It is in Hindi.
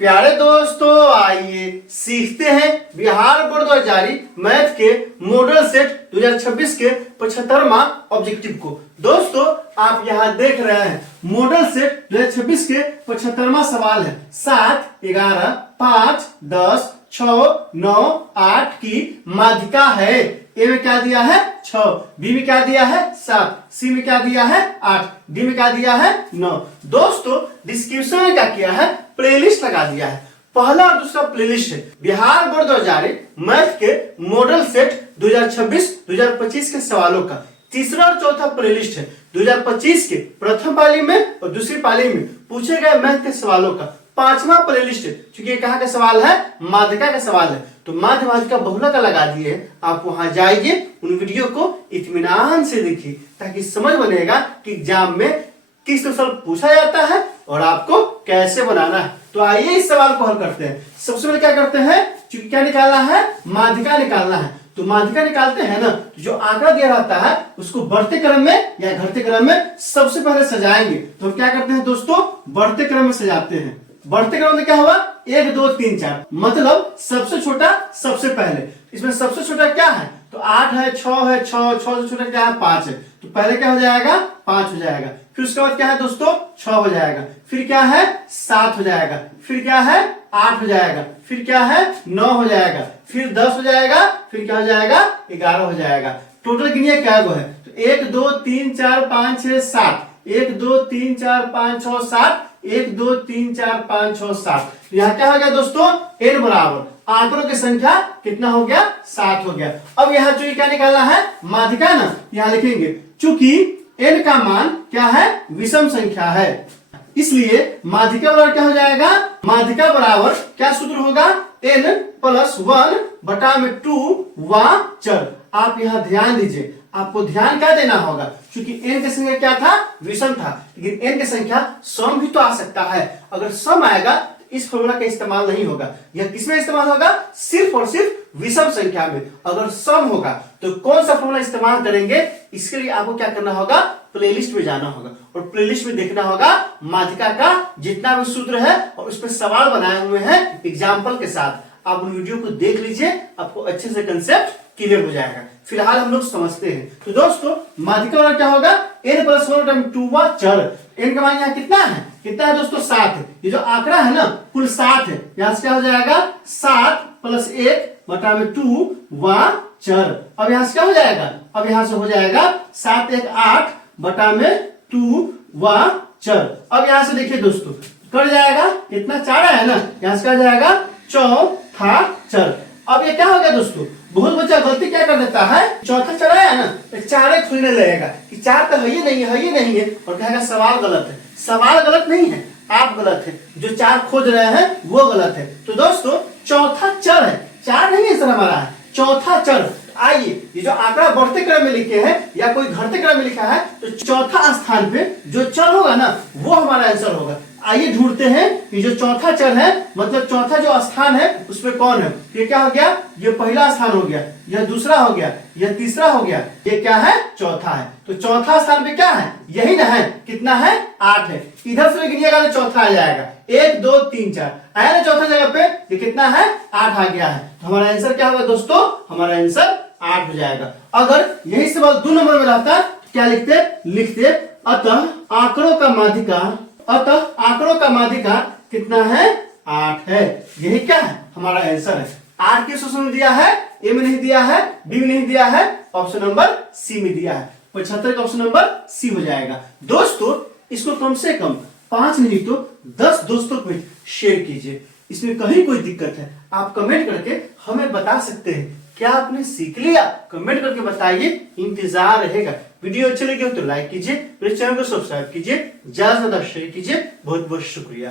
प्यारे दोस्तों, आइए सीखते हैं बिहार बोर्ड द्वारा जारी मैथ के मॉडल सेट 2026 के 75वां ऑब्जेक्टिव को। दोस्तों, आप यहाँ देख रहे हैं मॉडल सेट 2026 के 75वां सवाल है। 7, 11, 5, 10, 6, 9, 8 की माध्यिका है। ए में क्या दिया है 6, बी में क्या दिया है 7, सी में क्या दिया है 8, डी में क्या दिया है 9। दोस्तों, डिस्क्रिप्शन में क्या किया है, प्लेलिस्ट लगा दिया है। पहला और दूसरा प्लेलिस्ट है बिहार बोर्ड द्वारा जारी मैथ के मॉडल सेट 2026 के सवालों का। तीसरा और चौथा प्लेलिस्ट है 2025 के प्रथम पाली में और दूसरी पाली में पूछे गए मैथ के सवालों का। पांचवा प्लेलिस्ट है, क्योंकि ये कहाँ का सवाल है, माध्यिका का सवाल है, तो माध्य माध्यिका बहुलक का लगा दिए। आप वहां जाइए, उन वीडियो को इत्मीनान से देखिए, ताकि समझ बनेगा कि एग्जाम में किस तरह पूछा जाता है और आपको कैसे बनाना है। तो आइए इस सवाल को हल करते हैं। सबसे पहले क्या करते हैं, क्योंकि क्या निकालना है, माध्यिका निकालना है। तो माध्यिका निकालते हैं ना, जो आंकड़ा दिया रहता है उसको बढ़ते क्रम में या घटते क्रम में सबसे पहले सजाएंगे। तो क्या करते हैं दोस्तों, बढ़ते क्रम में सजाते हैं। बढ़ते क्रम में क्या हुआ, 1, 2, 3, 4, मतलब सबसे छोटा सबसे पहले। इसमें सबसे छोटा क्या है, तो 8 है, 6 है, 6 से छोटा क्या है 5 है। तो पहले क्या हो जाएगा, 5 हो जाएगा। फिर उसके बाद क्या है दोस्तों, 6 हो जाएगा। फिर क्या है, 7 हो जाएगा। फिर क्या है, 8 हो जाएगा। फिर क्या है, 9 हो जाएगा। फिर 10 हो जाएगा। फिर क्या हो जाएगा, 11 हो जाएगा। टोटल गिनिए क्या है, तो 1, 2, 3, 4, 5, 6, 7। 1, 2, 3, 4, 5, 6, 7। 1, 2, 3, 4, 5, 6, 7। यहाँ क्या हो गया दोस्तों, n बराबर आंकड़ों की संख्या कितना हो गया, 7 हो गया। अब यहाँ चूंकि क्या निकालना है, माध्यिका ना, यहाँ लिखेंगे चूंकि n का मान क्या है, विषम संख्या है, इसलिए माध्यिका बराबर क्या हो जाएगा, माध्यिका बराबर क्या सूत्र होगा, n + 1 बटा में 2 वा चर। आप यहाँ ध्यान दीजिए, आपको ध्यान क्या देना होगा, क्योंकि n की संख्या क्या था, विषम था, लेकिन n की संख्या सम भी तो आ सकता है। अगर सम आएगा तो इस फॉर्मूला का इस्तेमाल नहीं होगा। यह किसमें इस्तेमाल होगा, सिर्फ और सिर्फ विषम संख्या में। अगर सम होगा तो कौन सा फॉर्मूला इस्तेमाल करेंगे, इसके लिए आपको क्या करना होगा, प्लेलिस्ट में जाना होगा और प्लेलिस्ट में देखना होगा माध्यिका का जितना भी सूत्र है और उसमें सवाल बनाए हुए हैं एग्जाम्पल के साथ। आप उन वीडियो को देख लीजिए, आपको अच्छे से कंसेप्ट क्लियर हो जाएगा। फिलहाल हम लोग समझते हैं। तो दोस्तों, माध्यिका वाला क्या होगा, n + 1 बटा में 2 वा चर। n का मान यहाँ कितना है दोस्तों, 7 है। ये जो आंकड़ा है ना, कुल 7 है। यहाँ से क्या हो जाएगा, 7 + 1 बटा में 2 वा चर। अब यहाँ से क्या हो जाएगा, अब यहाँ से हो जाएगा 7, 1, 8 बटा में 2 वा चर। अब यहाँ से देखिए दोस्तों, कट जाएगा, कितना 4 है ना, यहाँ से क्या जाएगा, चौथा चर। अब ये क्या हो गया दोस्तों, बहुत बच्चा गलती क्या कर देता है, चौथा चर है ना, तो 4 खुलने लगेगा कि 4 तो है ही नहीं है, ये नहीं है, और कहेगा सवाल गलत है। सवाल गलत नहीं है, आप गलत है, जो 4 खोज रहे हैं वो गलत है। तो दोस्तों, चौथा चर है, 4 नहीं है सर हमारा, है चौथा चर। आइए, ये जो आंकड़ा बढ़ते क्रम में लिखे हैं या कोई घटते क्रम में लिखा है, तो चौथा स्थान पे जो चर होगा ना, वो हमारा आंसर होगा। आइए ढूंढते हैं कि जो चौथा चर है, मतलब चौथा जो स्थान है उसमें कौन है। ये क्या हो गया, ये पहला स्थान हो गया, यह दूसरा हो गया, यह तीसरा हो गया, ये क्या है, चौथा है। तो चौथा स्थान पे क्या है, यही ना है, कितना है, 8 है। इधर से गिनिएगा तो चौथा आ जाएगा, 1, 2, 3, 4 आया ना चौथा जगह पे, ये कितना है, 8 आ गया है। तो हमारा आंसर क्या होगा दोस्तों, हमारा आंसर 8 हो जाएगा। अगर यही सवाल 2 नंबर में रहता, क्या लिखते अतः आंकड़ों का माध्यिका कितना है, 8 है। यही क्या है, हमारा आंसर है। 8 किस ऑप्शन में दिया है, ए में नहीं दिया है, बी में नहीं दिया है, ऑप्शन नंबर सी में दिया है। 75 का ऑप्शन नंबर सी हो जाएगा। दोस्तों, इसको कम से कम 5 नहीं तो 10 दोस्तों को शेयर कीजिए। इसमें कहीं कोई दिक्कत है, आप कमेंट करके हमें बता सकते हैं। क्या आपने सीख लिया, कमेंट करके बताइए, इंतजार रहेगा। वीडियो अच्छी लगी हो तो लाइक कीजिए, मेरे चैनल को सब्सक्राइब कीजिए, ज्यादा से ज्यादा शेयर कीजिए। बहुत बहुत शुक्रिया।